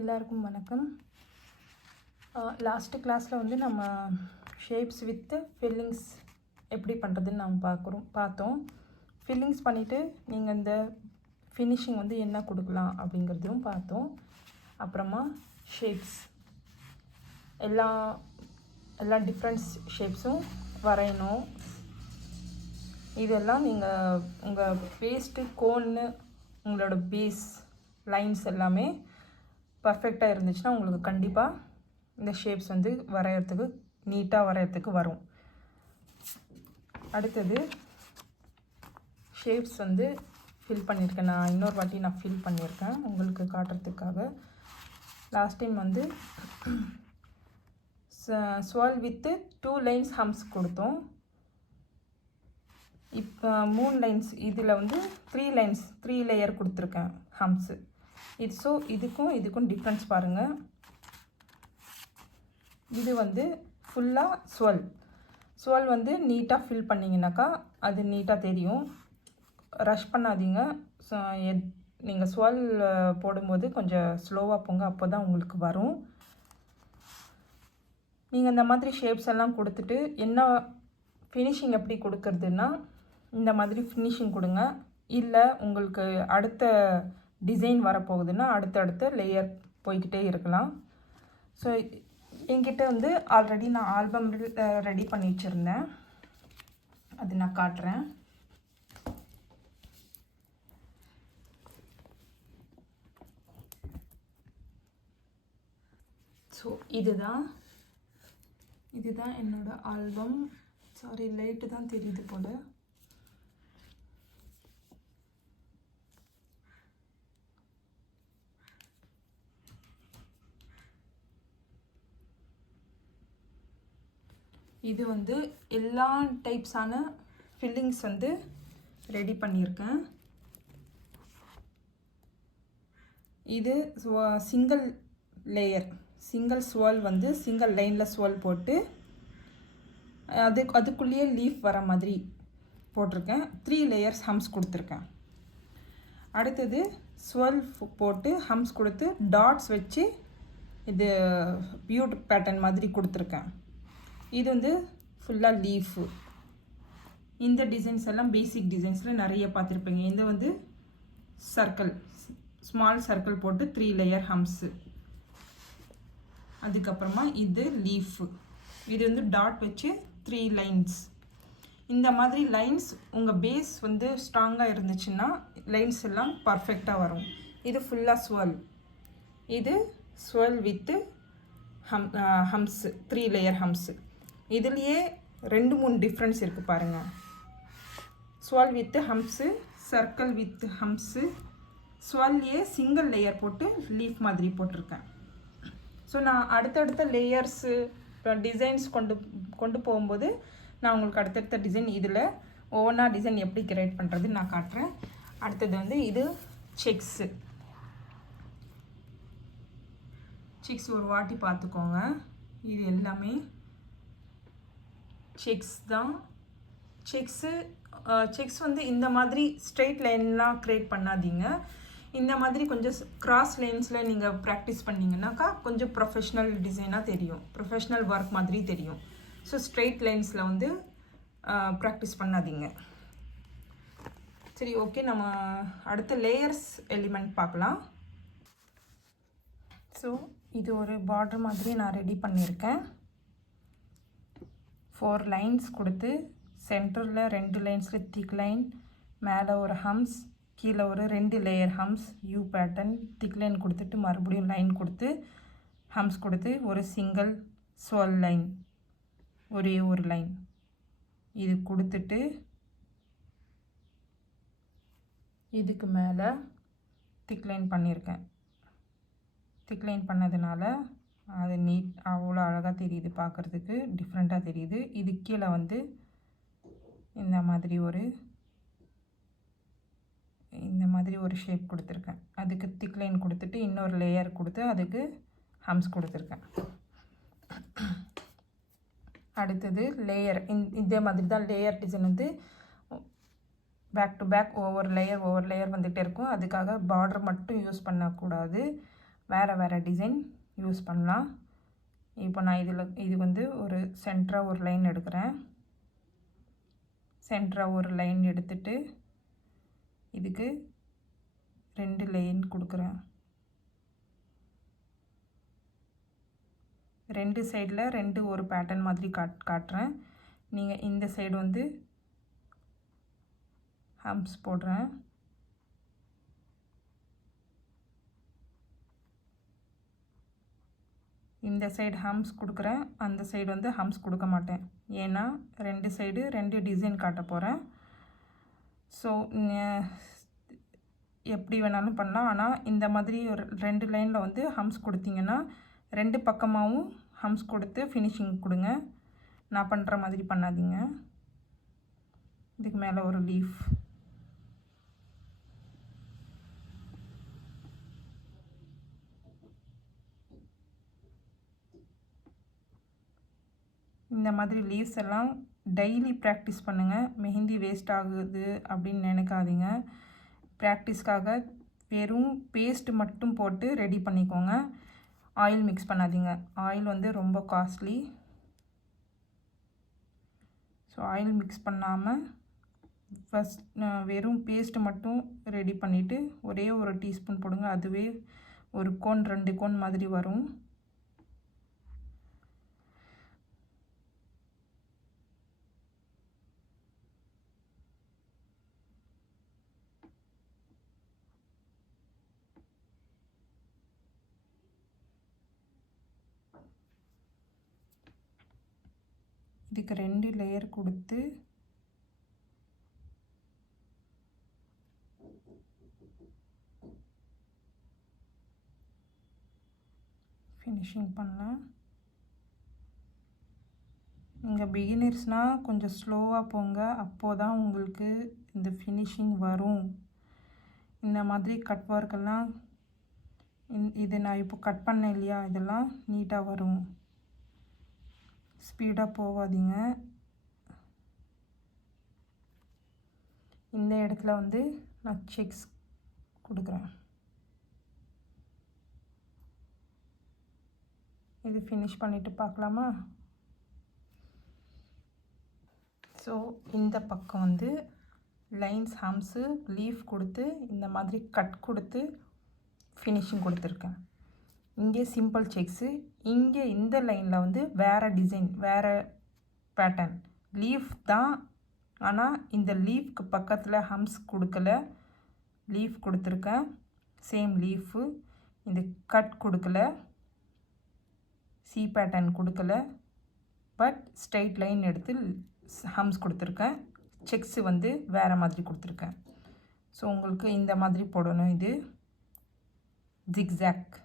எல்லாருக்கும் வணக்கம். லாஸ்ட்டு கிளாஸில் வந்து நம்ம ஷேப்ஸ் வித் ஃபில்லிங்ஸ் எப்படி பண்ணுறதுன்னு நம்ம பார்த்தோம். ஃபில்லிங்ஸ் பண்ணிவிட்டு நீங்கள் இந்த ஃபினிஷிங் வந்து என்ன கொடுக்கலாம் அப்படிங்கிறதையும் பார்த்தோம். அப்புறமா ஷேப்ஸ் எல்லா டிஃப்ரெண்ட்ஸ் ஷேப்ஸும் வரையணும். இதெல்லாம் நீங்கள் உங்கள் பேஸ்ட்டு கோன்னு உங்களோட பேஸ் லைன்ஸ் எல்லாமே பர்ஃபெக்டாக இருந்துச்சுன்னா உங்களுக்கு கண்டிப்பாக இந்த ஷேப்ஸ் வந்து வரைகிறதுக்கு நீட்டாக வரைகிறதுக்கு வரும். அடுத்தது ஷேப்ஸ் வந்து ஃபில் பண்ணியிருக்கேன். நான் இன்னொரு வாட்டி ஃபில் பண்ணியிருக்கேன் உங்களுக்கு காட்டுறதுக்காக. லாஸ்ட் டைம் வந்து ஸ்வால் வித்து 2 லைன்ஸ் ஹம்ஸ் கொடுத்தோம். இப்போ 3 லைன்ஸ், இதில் வந்து 3 லைன்ஸ் 3 லேயர் கொடுத்துருக்கேன் ஹம்ஸு. இதுக்கும் டிஃப்ரென்ஸ் பாருங்கள். இது வந்து ஃபுல்லாக ஸ்வல் வந்து நீட்டாக ஃபில் பண்ணிங்கனாக்கா அது நீட்டாக தெரியும். ரஷ் பண்ணாதீங்க. நீங்கள் ஸ்வல் போடும்போது கொஞ்சம் ஸ்லோவாக போங்க, அப்போ தான் உங்களுக்கு வரும். நீங்கள் இந்த மாதிரி ஷேப்ஸ் எல்லாம் கொடுத்துட்டு என்ன ஃபினிஷிங் எப்படி கொடுக்கறதுன்னா இந்த மாதிரி ஃபினிஷிங் கொடுங்க. இல்லை உங்களுக்கு அடுத்த டிசைன் வரப்போகுதுன்னா அடுத்தடுத்த லேயர் போய்கிட்டே இருக்கலாம். ஸோ என்கிட்ட வந்து ஆல்ரெடி நான் ஆல்பம் ரெடி பண்ணி வச்சுருந்தேன், அது நான் காட்டுறேன். ஸோ இதுதான் என்னோட ஆல்பம். சாரி, லைட்டு தான் தெரியுது போல். இது வந்து எல்லா டைப்ஸான ஃபில்லிங்ஸ் வந்து ரெடி பண்ணியிருக்கேன். இது சிங்கிள் லேயர், சிங்கிள் ஸ்வால் வந்து சிங்கிள் லைனில் ஸ்வால் போட்டு அதுக்குள்ளேயே லீஃப் வர மாதிரி போட்டிருக்கேன். 3 லேயர்ஸ் ஹம்ஸ் கொடுத்துருக்கேன். அடுத்தது ஸ்வால் போட்டு ஹம்ஸ் கொடுத்து டாட்ஸ் வச்சு இது பியூட் பேட்டர்ன் மாதிரி கொடுத்துருக்கேன். இது வந்து ஃபுல்லாக லீஃபு. இந்த டிசைன்ஸ் எல்லாம் பேசிக் டிசைன்ஸில் நிறைய பார்த்துருப்பீங்க. இது வந்து சர்க்கிள், ஸ்மால் சர்க்கிள் போட்டு 3 லேயர் ஹம்ஸு. அதுக்கப்புறமா இது லீஃபு. இது வந்து டாட் வச்சு 3 லைன்ஸ். இந்த மாதிரி லைன்ஸ் உங்கள் பேஸ் வந்து ஸ்ட்ராங்காக இருந்துச்சுன்னா லைன்ஸ் எல்லாம் பர்ஃபெக்டாக வரும். இது ஃபுல்லாக ஸ்வல். இது ஸ்வல் வித்து ஹம்ஸு, 3 லேயர் ஹம்ஸு. இதுலேயே 2-3 டிஃப்ரென்ஸ் இருக்குது பாருங்கள். ஸ்வால் with ஹம்ஸு, circle with ஹம்ஸு, ஸ்வால்லையே single layer போட்டு லீஃப் மாதிரி போட்டிருக்கேன். ஸோ நான் அடுத்தடுத்த லேயர்ஸு டிசைன்ஸ் கொண்டு போகும்போது நான் உங்களுக்கு அடுத்தடுத்த டிசைன் இதில் ஒவ்வொன்றா டிசைன் எப்படி கிரியேட் பண்ணுறதுன்னு நான் காட்டுறேன். அடுத்தது வந்து இது செக்ஸு. செக்ஸ் ஒரு வாட்டி பார்த்துக்கோங்க. இது எல்லாமே செக்ஸ் தான். செக்ஸ் வந்து இந்த மாதிரி ஸ்ட்ரெயிட் லைன்லாம் க்ரியேட் பண்ணாதீங்க. இந்த மாதிரி கொஞ்சம் கிராஸ் லைன்ஸில் நீங்கள் ப்ராக்டிஸ் பண்ணிங்கனாக்கா கொஞ்சம் ப்ரொஃபஷ்னல் டிசைனாக தெரியும், ப்ரொஃபஷ்னல் ஒர்க் மாதிரி தெரியும். ஸோ ஸ்ட்ரெயிட் லைன்ஸில் வந்து ப்ராக்டிஸ் பண்ணாதீங்க. சரி, ஓகே, நம்ம அடுத்த லேயர்ஸ் எலிமெண்ட் பார்க்கலாம். ஸோ இது ஒரு பார்டர் மாதிரி நான் ரெடி பண்ணியிருக்கேன். 4 லைன்ஸ் கொடுத்து சென்டரில் 2 லைன்ஸில் திக் லைன், மேலே ஒரு ஹம்ஸ், கீழே ஒரு 2 layer hems, U pattern, thick line கொடுத்துட்டு மறுபடியும் லைன் கொடுத்து ஹம்ஸ் கொடுத்து ஒரு சிங்கிள் ஸ்வால் லைன், ஒரே ஒரு லைன் இது கொடுத்துட்டு இதுக்கு மேலே திக் லைன் பண்ணியிருக்கேன். திக் லைன் பண்ணதுனால அது அவ்வளோ அழகாக தெரியுது, பார்க்குறதுக்கு டிஃப்ரெண்ட்டாக தெரியுது. இது கீழே வந்து இந்த மாதிரி ஒரு ஷேப் கொடுத்துருக்கேன். அதுக்கு திக் லைன் கொடுத்துட்டு இன்னொரு லேயர் கொடுத்து அதுக்கு ஹம்ஸ் கொடுத்துருக்கேன். அடுத்தது லேயர். இதே மாதிரி தான் லேயர் டிசைன் வந்து பேக் டு பேக் ஒவ்வொரு லேயர் வந்துகிட்டே இருக்கும். அதுக்காக பார்டர் மட்டும் யூஸ் பண்ணக்கூடாது. வேறு டிசைன் யூஸ் பண்ணலாம். இப்போ நான் இது வந்து ஒரு சென்டராக ஒரு லைன் எடுக்கிறேன். சென்டராக ஒரு லைன் எடுத்துட்டு இதுக்கு 2 லைன் கொடுக்குறேன். 2 சைடில் 2 ஒரு பேட்டர்ன் மாதிரி காட்டுறேன். நீங்கள் இந்த சைடு வந்து ஹம்ப்ஸ் போடுறேன். இந்த சைடு ஹம்ப்ஸ் கொடுக்குறேன், அந்த சைடு வந்து ஹம்ப்ஸ் கொடுக்க மாட்டேன். ஏன்னா 2 சைடு 2 டிசைன் காட்ட போகிறேன். ஸோ எப்படி வேணாலும் பண்ணலாம். ஆனால் இந்த மாதிரி ஒரு 2 லைனில் வந்து ஹம்ப்ஸ் கொடுத்தீங்கன்னா 2 பக்கமாகவும் ஹம்ப்ஸ் கொடுத்து ஃபினிஷிங் கொடுங்க. நான் பண்ணுற மாதிரி பண்ணாதீங்க. இதுக்கு மேலே ஒரு லீஃப். இந்த மாதிரி லீவ்ஸ் எல்லாம் டெய்லி ப்ராக்டிஸ் பண்ணுங்கள். மெஹந்தி வேஸ்ட் ஆகுது அப்படின்னு நினைக்காதீங்க. ப்ராக்டிஸ்க்காக வெறும் பேஸ்ட் மட்டும் போட்டு ரெடி பண்ணிக்கோங்க. ஆயில் மிக்ஸ் பண்ணாதீங்க. ஆயில் வந்து ரொம்ப காஸ்ட்லி. ஸோ ஆயில் மிக்ஸ் பண்ணாமல் ஃபஸ்ட் வெறும் பேஸ்ட்டு மட்டும் ரெடி பண்ணிவிட்டு ஒரே ஒரு டீஸ்பூன் போடுங்க. அதுவே ஒரு கோன் 2 கோன் மாதிரி வரும். இதுக்கு 2 லேயர் கொடுத்து ஃபினிஷிங் பண்ணலாம். நீங்கள் பிகினர்ஸ்னால் கொஞ்சம் ஸ்லோவாக போங்க. அப்போது தான் உங்களுக்கு இந்த ஃபினிஷிங் வரும். இந்த மாதிரி கட் ஒர்க்கெல்லாம் இது நான் இப்போ கட் பண்ணேன் இல்லையா, இதெல்லாம் நீட்டாக வரும். ஸ்பீடாக போகாதீங்க. இந்த இடத்துல வந்து நான் செக்ஸ் கொடுக்குறேன். இது ஃபினிஷ் பண்ணிவிட்டு பார்க்கலாமா? ஸோ இந்த பக்கம் வந்து லைன்ஸ் ஹம்ஸு லீஃப் கொடுத்து இந்த மாதிரி கட் கொடுத்து ஃபினிஷிங் கொடுத்துருக்கேன். இங்கே சிம்பிள் செக்ஸு. இங்கே இந்த லைனில் வந்து வேறு டிசைன், வேறு பேட்டர்ன் லீஃப் தான். ஆனால் இந்த லீஃப்க்கு பக்கத்தில் ஹம்ஸ் கொடுக்கல, லீஃப் கொடுத்துருக்கேன். Same leaf. இந்த கட் கொடுக்கல, சி பேட்டர்ன் கொடுக்கல, பட் ஸ்ட்ரைட் லைன் எடுத்து ஹம்ஸ் கொடுத்துருக்கேன். செக்ஸு வந்து வேறு மாதிரி கொடுத்துருக்கேன். ஸோ உங்களுக்கு இந்த மாதிரி போடணும். இது ஜிக்ஸாக்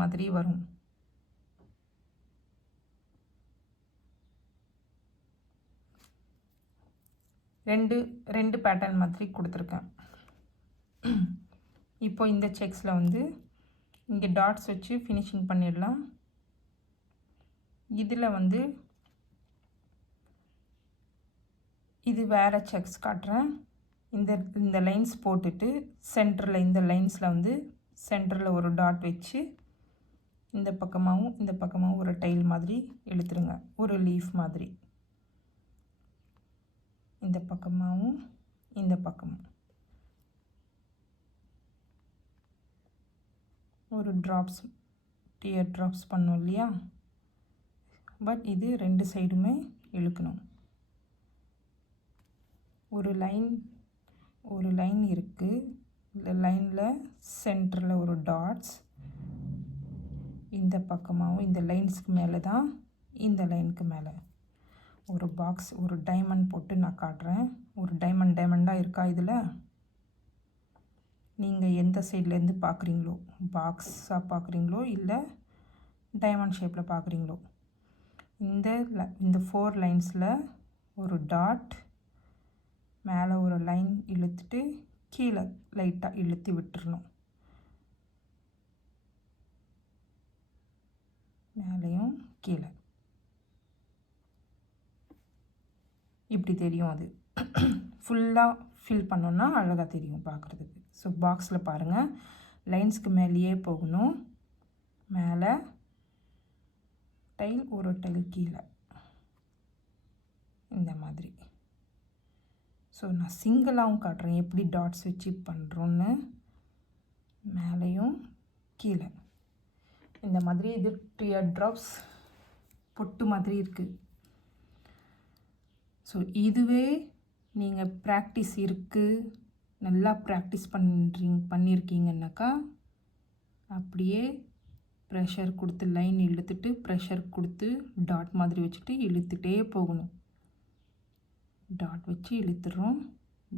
மாதிரி வரும். ரெண்டு பேட்டர்ன் மாதிரி கொடுத்துருக்கேன். இப்போ இந்த செக்ஸில் வந்து இங்கே டாட்ஸ் வச்சு ஃபினிஷிங் பண்ணிடலாம். இதில் வந்து இது வேறு செக்ஸ் காட்டுறேன். இந்த லைன்ஸ் போட்டுட்டு சென்டரில் இந்த லைன்ஸில் வந்து சென்டரில் ஒரு டாட் வச்சு இந்த பக்கமாகவும் ஒரு டைல் மாதிரி இழுத்துருங்க. ஒரு லீஃப் மாதிரி இந்த பக்கமாகவும் இந்த பக்கமும் ஒரு டியர் ட்ராப்ஸ் பண்ணோம் இல்லையா, பட் இது 2 சைடுமே இழுக்கணும். ஒரு லைன் இருக்குது. இந்த லைனில் சென்டரில் ஒரு டாட்ஸ், இந்த பக்கமாகவும் இந்த லைன்ஸுக்கு மேலே தான் இந்த லைனுக்கு மேலே ஒரு பாக்ஸ், ஒரு டைமண்ட் போட்டு நான் காட்டுறேன். ஒரு டைமண்டாக இருக்கா இதில்? நீங்கள் எந்த சைட்லேருந்து பார்க்குறீங்களோ, பாக்ஸாக பார்க்குறீங்களோ இல்லை டைமண்ட் ஷேப்பில் பார்க்குறீங்களோ, இந்த 4 லைன்ஸில் ஒரு டாட், மேலே ஒரு லைன் இழுத்துட்டு கீழே லைட்டாக இழுத்து விட்டுறணும். மேலேயும் கீழே இப்படி தெரியும். அது ஃபுல்லாக ஃபில் பண்ணோன்னா அழகாக தெரியும் பார்க்குறதுக்கு. ஸோ பாக்ஸில் பாருங்கள், லைன்ஸ்க்கு மேலேயே போகணும். மேலே டைல், ஒரு டைல் கீழே, இந்த மாதிரி. ஸோ நான் சிங்கிளாகவும் காட்டுறேன் எப்படி டாட்ஸ் வச்சு பண்ணுறோன்னு. மேலேயும் கீழே இந்த மாதிரி. இது டியர் ட்ராப்ஸ் பொட்டு மாதிரி இருக்குது. ஸோ இதுவே நீங்கள் ப்ராக்டிஸ் இருக்குது, நல்லா ப்ராக்டிஸ் பண்ணியிருக்கீங்கன்னாக்கா அப்படியே ப்ரெஷர் கொடுத்து லைன் இழுத்துட்டு ப்ரெஷர் கொடுத்து டாட் மாதிரி வச்சுட்டு இழுத்துட்டே போகணும். டாட் வச்சு இழுத்துடுறோம்,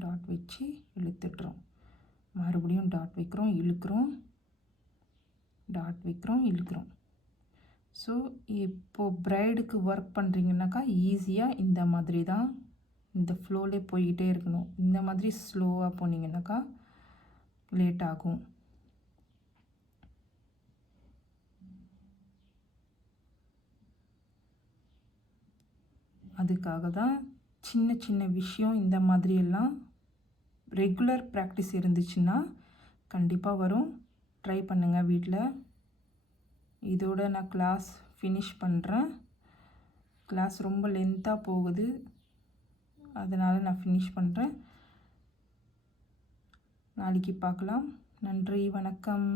டாட் வச்சு இழுத்துடுறோம், மறுபடியும் டாட் வைக்கிறோம், இழுக்கிறோம், டாட் வைக்கிறோம், இழுக்கிறோம். ஸோ இப்போது ப்ரைடுக்கு ஒர்க் பண்ணுறீங்கன்னாக்கா ஈஸியாக இந்த மாதிரி தான் இந்த ஃப்ளோலே போய்கிட்டே இருக்கணும். இந்த மாதிரி ஸ்லோவாக போனீங்கன்னாக்கா லேட் ஆகும். அதுக்காக தான் சின்ன சின்ன விஷயம் இந்த மாதிரியெல்லாம் ரெகுலர் ப்ராக்டிஸ் இருந்துச்சுன்னா கண்டிப்பாக வரும். ட்ரை பண்ணுங்கள் வீட்டில். இதோட நான் கிளாஸ் ஃபினிஷ் பண்ணுறேன். கிளாஸ் ரொம்ப லென்த்தாக போகுது, அதனால் நான் ஃபினிஷ் பண்ணுறேன். நாளைக்கு பார்க்கலாம். நன்றி, வணக்கம்.